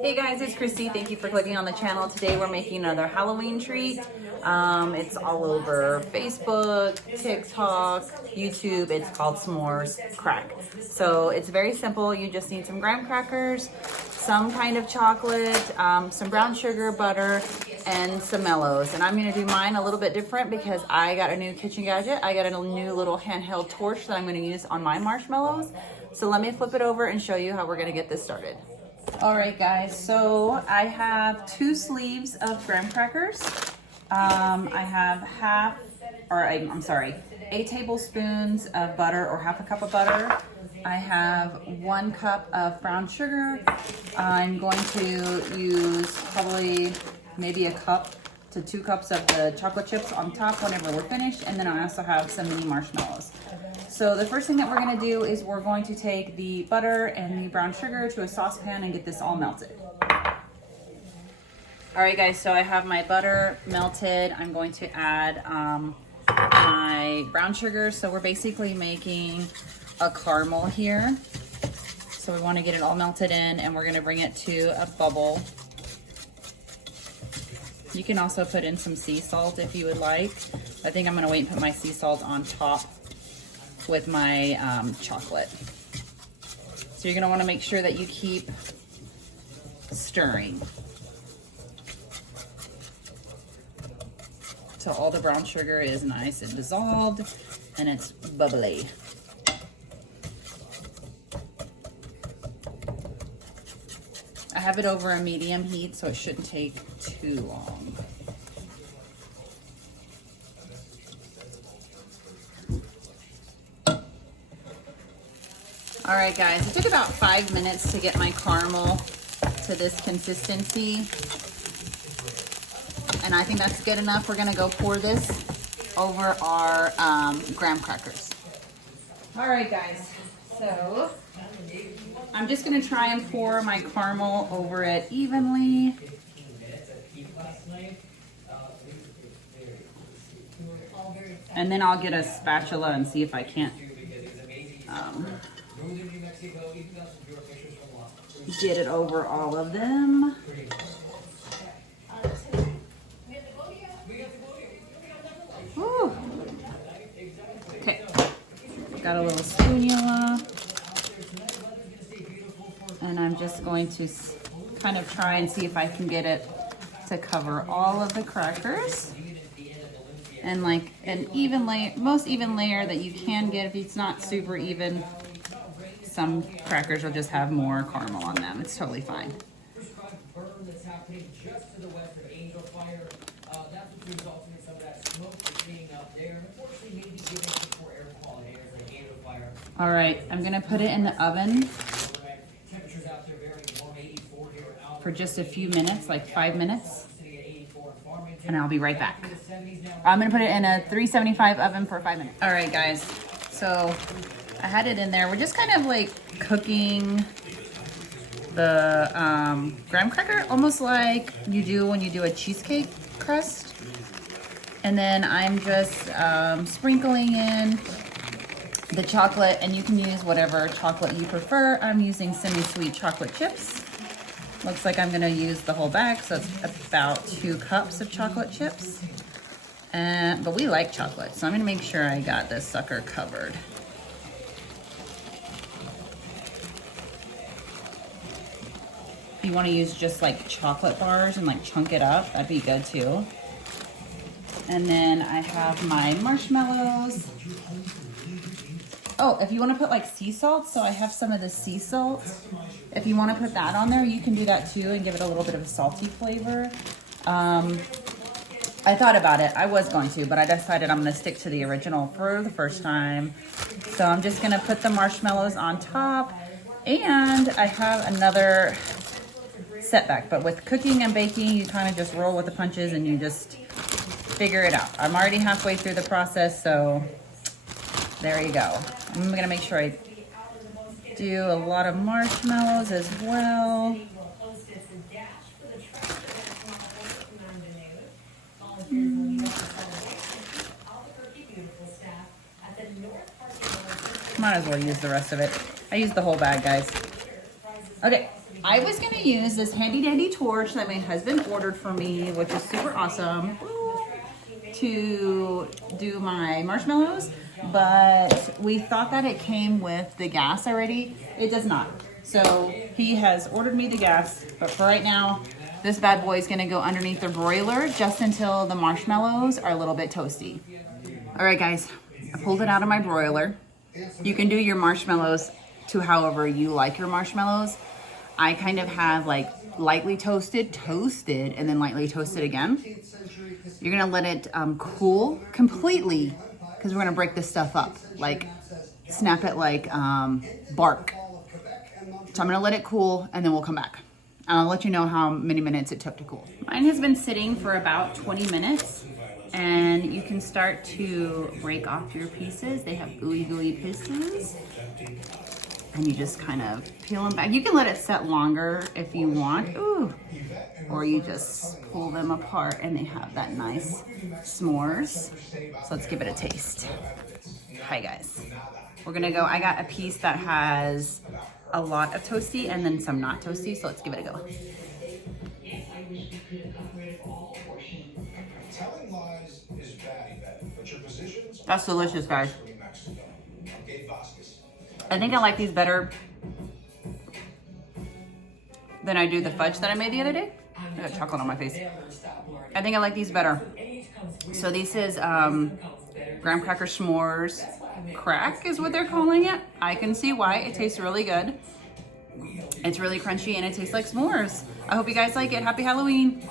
Hey guys, it's Christy. Thank you for clicking on the channel. Today we're making another Halloween treat. It's all over Facebook, TikTok, YouTube. It's called s'mores crack. So it's very simple. You just need some graham crackers, some kind of chocolate, some brown sugar, butter, and some mellows. And I'm gonna do mine a little bit different because I got a new kitchen gadget. I got a new little handheld torch that I'm gonna use on my marshmallows. So let me flip it over and show you how we're gonna get this started. All right guys, so I have 2 sleeves of graham crackers. I have 8 tablespoons of butter or half a cup of butter. I have 1 cup of brown sugar. I'm going to use probably maybe a cup to 2 cups of the chocolate chips on top whenever we're finished. And then I also have some mini marshmallows. So the first thing that we're gonna do is we're going to take the butter and the brown sugar to a saucepan and get this all melted. All right guys, so I have my butter melted. I'm going to add my brown sugar. So we're basically making a caramel here. So we wanna get it all melted in and we're gonna bring it to a bubble. You can also put in some sea salt if you would like. I think I'm gonna wait and put my sea salt on top with my chocolate. So you're gonna wanna make sure that you keep stirring till all the brown sugar is nice and dissolved and it's bubbly. I have it over a medium heat, so it shouldn't take too long. All right guys, it took about 5 minutes to get my caramel to this consistency. And I think that's good enough. We're gonna go pour this over our graham crackers. All right guys, so I'm just gonna try and pour my caramel over it evenly. And then I'll get a spatula and see if I can't get it over all of them. Whew. Okay, got a little spatula. And I'm just going to kind of try and see if I can get it to cover all of the crackers. And like an even layer, most even layer that you can get. If it's not super even, some crackers will just have more caramel on them. It's totally fine. All right, I'm gonna put it in the oven for just a few minutes, like 5 minutes, and I'll be right back. I'm gonna put it in a 375 oven for 5 minutes. All right guys, so I had it in there. We're just kind of like cooking the graham cracker, almost like you do when you do a cheesecake crust. And then I'm just sprinkling in the chocolate, and you can use whatever chocolate you prefer. I'm using semi-sweet chocolate chips. Looks like I'm gonna use the whole bag, so it's about 2 cups of chocolate chips. But we like chocolate, so I'm gonna make sure I got this sucker covered. If you wanna use just like chocolate bars and like chunk it up, that'd be good too. And then I have my marshmallows. Oh, if you want to put like sea salt, so I have some of the sea salt. If you want to put that on there, you can do that too and give it a little bit of a salty flavor. I thought about it. I was going to, but I decided I'm going to stick to the original for the first time. So I'm just going to put the marshmallows on top. And I have another setback, but with cooking and baking, you kind of just roll with the punches and you just figure it out. I'm already halfway through the process, so there you go. I'm gonna make sure I do a lot of marshmallows as well. Might as well use the rest of it. I used the whole bag, guys. Okay, I was gonna use this handy dandy torch that my husband ordered for me, which is super awesome, to do my marshmallows, but we thought that it came with the gas already. It does not. So he has ordered me the gas, but for right now, this bad boy is gonna go underneath the broiler just until the marshmallows are a little bit toasty. All right, guys, I pulled it out of my broiler. You can do your marshmallows to however you like your marshmallows. I kind of have like lightly toasted, and then lightly toasted again. You're gonna let it cool completely because we're gonna break this stuff up, like snap it like bark. So I'm gonna let it cool and then we'll come back. And I'll let you know how many minutes it took to cool. Mine has been sitting for about 20 minutes and you can start to break off your pieces. They have gooey pieces. And you just kind of peel them back. You can let it set longer if you want. Ooh. Or you just pull them apart and they have that nice s'mores. So let's give it a taste. Hi guys. We're gonna go, I got a piece that has a lot of toasty and then some not toasty, so let's give it a go. That's delicious, guys. I think I like these better than I do the fudge that I made the other day. I got chocolate on my face. I think I like these better. So this is graham cracker s'mores crack is what they're calling it. I can see why. It tastes really good. It's really crunchy and it tastes like s'mores. I hope you guys like it. Happy Halloween.